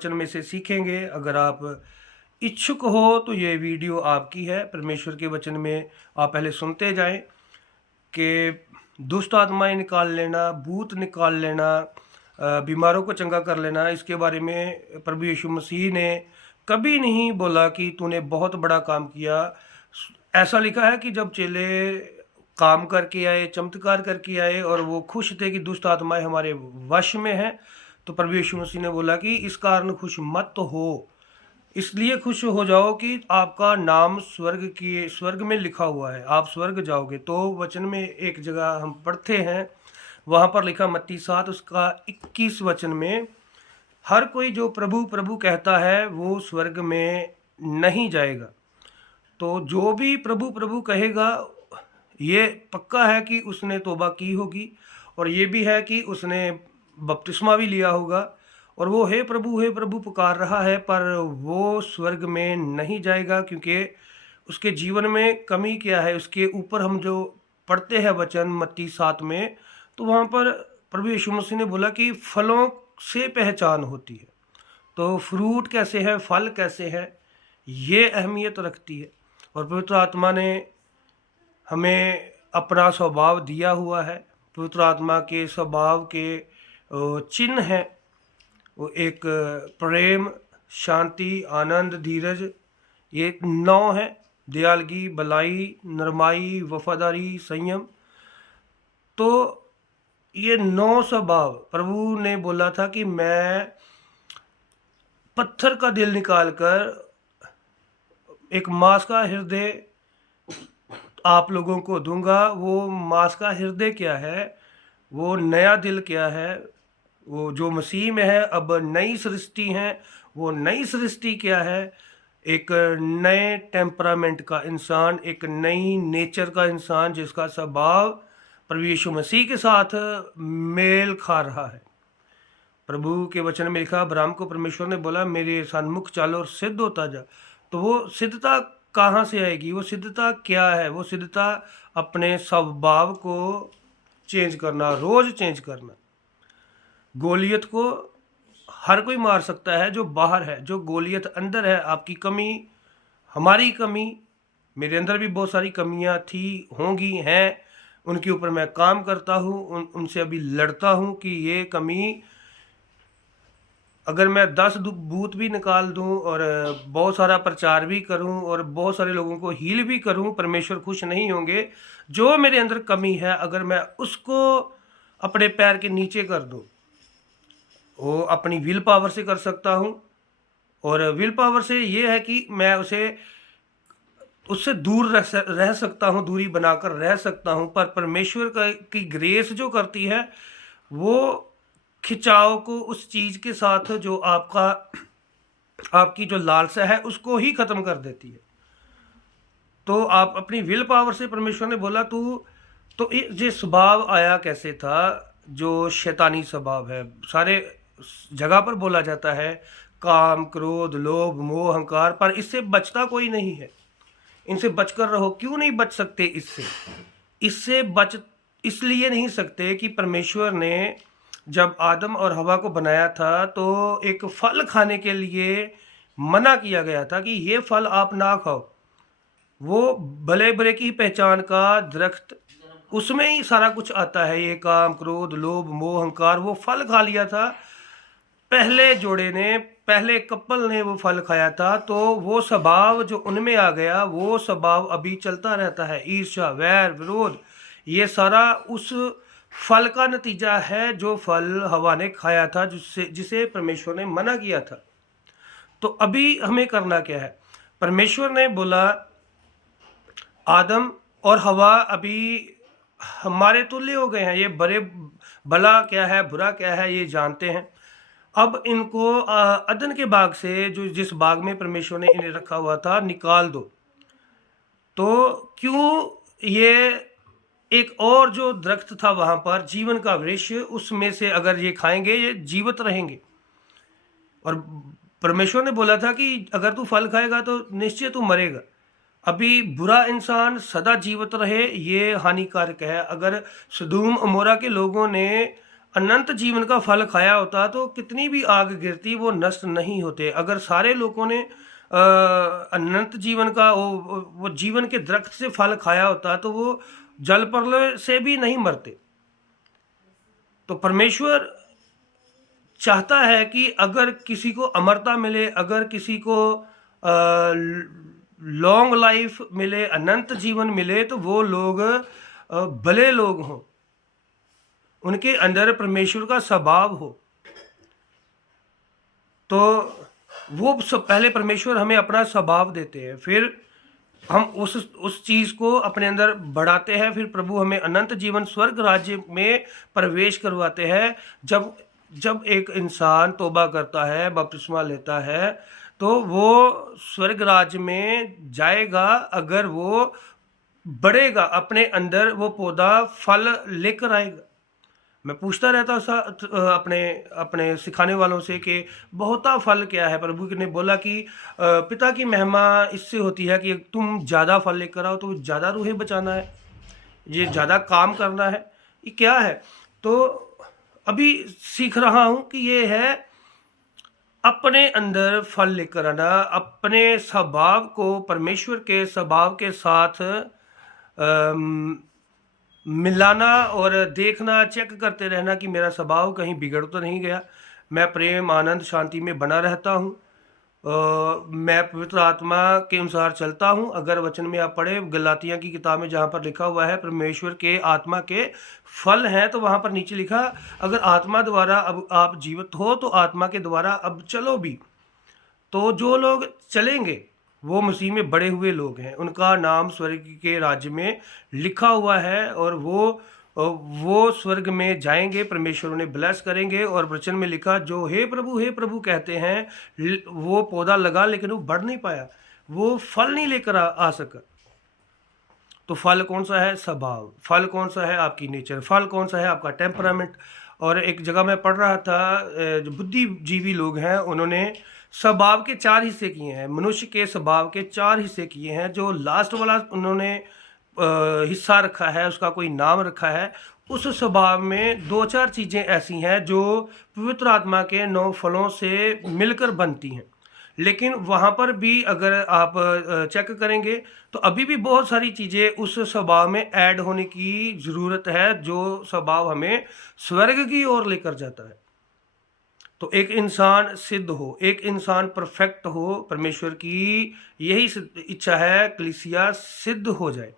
वचन में से सीखेंगे। अगर आप इच्छुक हो तो ये वीडियो आपकी है। परमेश्वर के वचन में आप पहले सुनते जाएं कि दुष्ट आत्माएं निकाल लेना, भूत निकाल लेना, बीमारों को चंगा कर लेना, इसके बारे में प्रभु यीशु मसीह ने कभी नहीं बोला कि तूने बहुत बड़ा काम किया। ऐसा लिखा है कि जब चेले काम करके आए, चमत्कार करके आए और वो खुश थे कि दुष्ट आत्माएं हमारे वश में हैं, तो प्रभु यीशु मसीह ने बोला कि इस कारण खुश मत हो, इसलिए खुश हो जाओ कि आपका नाम स्वर्ग में लिखा हुआ है, आप स्वर्ग जाओगे। तो वचन में एक जगह हम पढ़ते हैं, वहाँ पर लिखा मत्ती 7 उसका 21 वचन में, हर कोई जो प्रभु प्रभु कहता है वो स्वर्ग में नहीं जाएगा। तो जो भी प्रभु प्रभु कहेगा ये पक्का है कि उसने तौबा की होगी, और ये भी है कि उसने बपतिस्मा भी लिया होगा, और वो हे प्रभु पुकार रहा है, पर वो स्वर्ग में नहीं जाएगा। क्योंकि उसके जीवन में कमी क्या है, उसके ऊपर हम जो पढ़ते हैं वचन मत्ती 7 में, तो वहाँ पर प्रभु यीशु मसीह ने बोला कि फलों से पहचान होती है। तो फ्रूट कैसे है, फल कैसे है, ये अहमियत रखती है। और पवित्र आत्मा ने हमें अपना स्वभाव दिया हुआ है। पवित्र आत्मा के स्वभाव के चिन्ह हैं, वो एक प्रेम, शांति, आनंद, धीरज, ये 9 है। दयालगी, भलाई, नरमाई, वफादारी, संयम। तो ये 9 स्वभाव प्रभु ने बोला था कि मैं पत्थर का दिल निकालकर एक मांस का हृदय आप लोगों को दूंगा। वो मांस का हृदय क्या है, वो नया दिल क्या है, वो जो मसीह में है, अब नई सृष्टि है, वो नई सृष्टि क्या है, एक नए टेम्परामेंट का इंसान, एक नई नेचर का इंसान जिसका स्वभाव प्रभु यीशु मसीह के साथ मेल खा रहा है। प्रभु के वचन में लिखा, अब्राहम को परमेश्वर ने बोला मेरे सन्मुख चल और सिद्ध होता जा। तो वो सिद्धता कहाँ से आएगी, वो सिद्धता क्या है, वो सिद्धता अपने स्वभाव को चेंज करना, रोज चेंज करना। गोलियत को हर कोई मार सकता है जो बाहर है, जो गोलियत अंदर है, आपकी कमी, हमारी कमी, मेरे अंदर भी बहुत सारी कमियां थी, होंगी, हैं, उनके ऊपर मैं काम करता हूँ, उनसे अभी लड़ता हूँ कि ये कमी, अगर मैं 10 भूत भी निकाल दूं और बहुत सारा प्रचार भी करूं और बहुत सारे लोगों को हील भी करूं, परमेश्वर खुश नहीं होंगे। जो मेरे अंदर कमी है अगर मैं उसको अपने पैर के नीचे कर दूं, वो अपनी विल पावर से कर सकता हूं। और विल पावर से ये है कि मैं उससे दूर रह सकता हूं, दूरी बनाकर रह सकता हूं। पर परमेश्वर की ग्रेस जो करती है वो खिंचाव को उस चीज के साथ जो आपकी जो लालसा है उसको ही खत्म कर देती है। तो आप अपनी विल पावर से, परमेश्वर ने बोला तो ये स्वभाव आया कैसे था, जो शैतानी स्वभाव है, सारे जगह पर बोला जाता है, काम, क्रोध, लोभ, मोह, अहंकार, पर इससे बचता कोई नहीं है। इनसे बचकर रहो। क्यों नहीं बच सकते इससे बच इसलिए नहीं सकते कि परमेश्वर ने जब आदम और हवा को बनाया था तो एक फल खाने के लिए मना किया गया था कि ये फल आप ना खाओ। वो भले बुरे की पहचान का दरख्त, उसमें ही सारा कुछ आता है, ये काम, क्रोध, लोभ, मोह, अहंकार, वो फल खा लिया था। पहले जोड़े ने, पहले कपल ने वो फल खाया था, तो वो स्वभाव जो उनमें आ गया वो स्वभाव अभी चलता रहता है। ईर्ष्या, वैर, विरोध, ये सारा उस फल का नतीजा है जो फल हवा ने खाया था, जिसे परमेश्वर ने मना किया था। तो अभी हमें करना क्या है, परमेश्वर ने बोला आदम और हवा अभी हमारे तुल्य हो गए हैं, ये भला क्या है, बुरा क्या है, ये जानते हैं। अब इनको अदन के बाग से, जो जिस बाग में परमेश्वर ने इन्हें रखा हुआ था, निकाल दो। तो क्यों, ये एक और जो दरख्त था वहां पर, जीवन का वृक्ष, उसमें से अगर ये खाएंगे ये जीवित रहेंगे। और परमेश्वर ने बोला था कि अगर तू फल खाएगा तो निश्चय तू मरेगा। अभी बुरा इंसान सदा जीवित रहे ये हानिकारक है। अगर सदूम अमोरा के लोगों ने अनंत जीवन का फल खाया होता तो कितनी भी आग गिरती वो नष्ट नहीं होते। अगर सारे लोगों ने अनंत जीवन का वो जीवन के दरख्त से फल खाया होता तो वो जल प्रलय से भी नहीं मरते। तो परमेश्वर चाहता है कि अगर किसी को अमरता मिले, अगर किसी को लॉन्ग लाइफ मिले, अनंत जीवन मिले, तो वो लोग भले लोग हों, उनके अंदर परमेश्वर का स्वभाव हो। तो वो पहले परमेश्वर हमें अपना स्वभाव देते हैं, फिर हम उस चीज़ को अपने अंदर बढ़ाते हैं, फिर प्रभु हमें अनंत जीवन स्वर्ग राज्य में प्रवेश करवाते हैं। जब एक इंसान तौबा करता है, बपतिस्मा लेता है, तो वो स्वर्ग राज्य में जाएगा अगर वो बढ़ेगा, अपने अंदर वो पौधा फल लेकर आएगा। मैं पूछता रहता अपने अपने सिखाने वालों से कि बहुता फल क्या है। प्रभु ने बोला कि पिता की महिमा इससे होती है कि तुम ज़्यादा फल लेकर आओ, तो ज़्यादा रूहें बचाना है, ये ज़्यादा काम करना है, ये क्या है। तो अभी सीख रहा हूँ कि ये है अपने अंदर फल लेकर आना, अपने स्वभाव को परमेश्वर के स्वभाव के साथ मिलाना और देखना, चेक करते रहना कि मेरा स्वभाव कहीं बिगड़ तो नहीं गया, मैं प्रेम, आनंद, शांति में बना रहता हूँ, मैं पवित्र आत्मा के अनुसार चलता हूँ। अगर वचन में आप पढ़े गलातिया की किताब में, जहाँ पर लिखा हुआ है परमेश्वर के आत्मा के फल हैं, तो वहाँ पर नीचे लिखा अगर आत्मा द्वारा अब आप जीवित हो तो आत्मा के द्वारा अब चलो भी। तो जो लोग चलेंगे वो मसीह में बड़े हुए लोग हैं, उनका नाम स्वर्ग के राज्य में लिखा हुआ है, और वो स्वर्ग में जाएंगे, परमेश्वर उन्हें ब्लेस करेंगे। और वचन में लिखा जो हे प्रभु कहते हैं, वो पौधा लगा लेकिन वो बढ़ नहीं पाया, वो फल नहीं लेकर आ सका। तो फल कौन सा है? स्वभाव। फल कौन सा है? आपकी नेचर। फल कौन सा है? आपका टेम्परामेंट। और एक जगह मैं पढ़ रहा था, जो बुद्धिजीवी लोग हैं उन्होंने स्वभाव के 4 हिस्से किए हैं, मनुष्य के स्वभाव के 4 हिस्से किए हैं। जो लास्ट वाला उन्होंने हिस्सा रखा है, उसका कोई नाम रखा है, उस स्वभाव में 2-4 चीज़ें ऐसी हैं जो पवित्र आत्मा के 9 फलों से मिलकर बनती हैं। लेकिन वहाँ पर भी अगर आप चेक करेंगे तो अभी भी बहुत सारी चीज़ें उस स्वभाव में ऐड होने की ज़रूरत है, जो स्वभाव हमें स्वर्ग की ओर लेकर जाता है। तो एक इंसान सिद्ध हो, एक इंसान परफेक्ट हो, परमेश्वर की यही इच्छा है, कलीसिया सिद्ध हो जाए,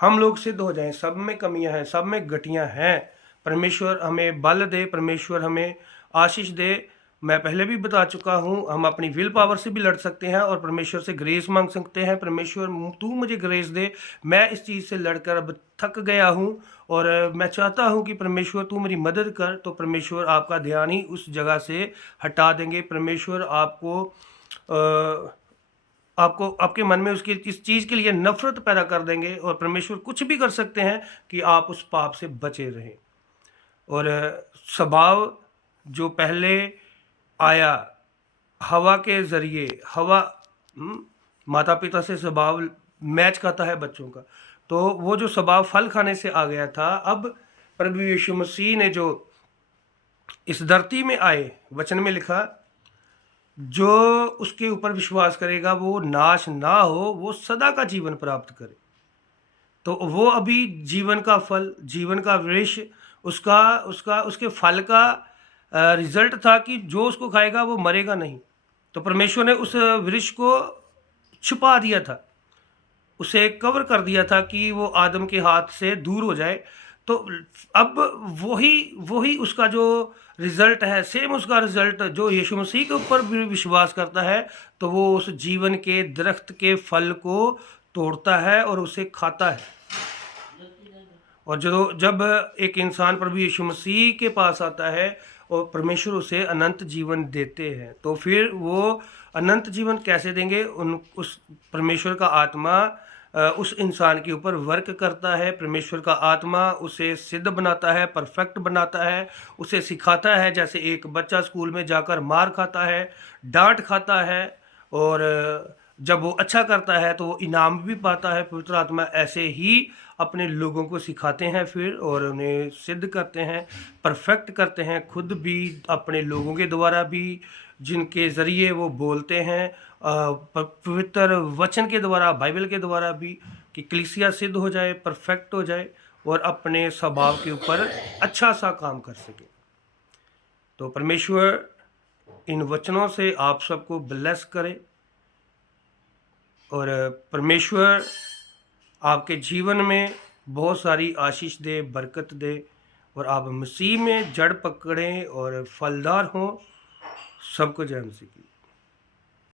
हम लोग सिद्ध हो जाएं। सब में कमियां हैं, सब में गटियां हैं। परमेश्वर हमें बल दे, परमेश्वर हमें आशीष दे। मैं पहले भी बता चुका हूँ, हम अपनी विल पावर से भी लड़ सकते हैं और परमेश्वर से ग्रेस मांग सकते हैं। परमेश्वर तू मुझे ग्रेस दे, मैं इस चीज़ से लड़कर अब थक गया हूँ और मैं चाहता हूँ कि परमेश्वर तू मेरी मदद कर। तो परमेश्वर आपका ध्यान ही उस जगह से हटा देंगे। परमेश्वर आपको आपके मन में उसकी इस चीज़ के लिए नफरत पैदा कर देंगे, और परमेश्वर कुछ भी कर सकते हैं कि आप उस पाप से बचे रहें। और स्वभाव जो पहले आया हवा के ज़रिए, हवा माता पिता से स्वभाव मैच करता है बच्चों का, तो वो जो स्वभाव फल खाने से आ गया था, अब प्रभु यीशु मसीह ने जो इस धरती में आए, वचन में लिखा जो उसके ऊपर विश्वास करेगा वो नाश ना हो, वो सदा का जीवन प्राप्त करे। तो वो अभी जीवन का फल, जीवन का वृक्ष, उसके फल का रिजल्ट था कि जो उसको खाएगा वो मरेगा नहीं। तो परमेश्वर ने उस वृक्ष को छुपा दिया था, उसे कवर कर दिया था कि वो आदम के हाथ से दूर हो जाए। तो अब वही उसका जो रिजल्ट है, सेम उसका रिजल्ट जो यीशु मसीह के ऊपर भी विश्वास करता है, तो वो उस जीवन के दरख्त के फल को तोड़ता है और उसे खाता है। और जब एक इंसान प्रभु यीशु मसीह के पास आता है और परमेश्वर उसे अनंत जीवन देते हैं, तो फिर वो अनंत जीवन कैसे देंगे? उस परमेश्वर का आत्मा उस इंसान के ऊपर वर्क करता है। परमेश्वर का आत्मा उसे सिद्ध बनाता है, परफेक्ट बनाता है, उसे सिखाता है। जैसे एक बच्चा स्कूल में जाकर मार खाता है, डांट खाता है और जब वो अच्छा करता है तो वो इनाम भी पाता है। पवित्र आत्मा ऐसे ही अपने लोगों को सिखाते हैं फिर, और उन्हें सिद्ध करते हैं, परफेक्ट करते हैं, खुद भी अपने लोगों के द्वारा भी, जिनके ज़रिए वो बोलते हैं पवित्र वचन के द्वारा, बाइबल के द्वारा भी, कि कलीसिया सिद्ध हो जाए, परफेक्ट हो जाए और अपने स्वभाव के ऊपर अच्छा सा काम कर सके। तो परमेश्वर इन वचनों से आप सबको ब्लेस करे और परमेश्वर आपके जीवन में बहुत सारी आशीष दे, बरकत दे, और आप मसीह में जड़ पकड़ें और फलदार हों। सबको जय मसीह की।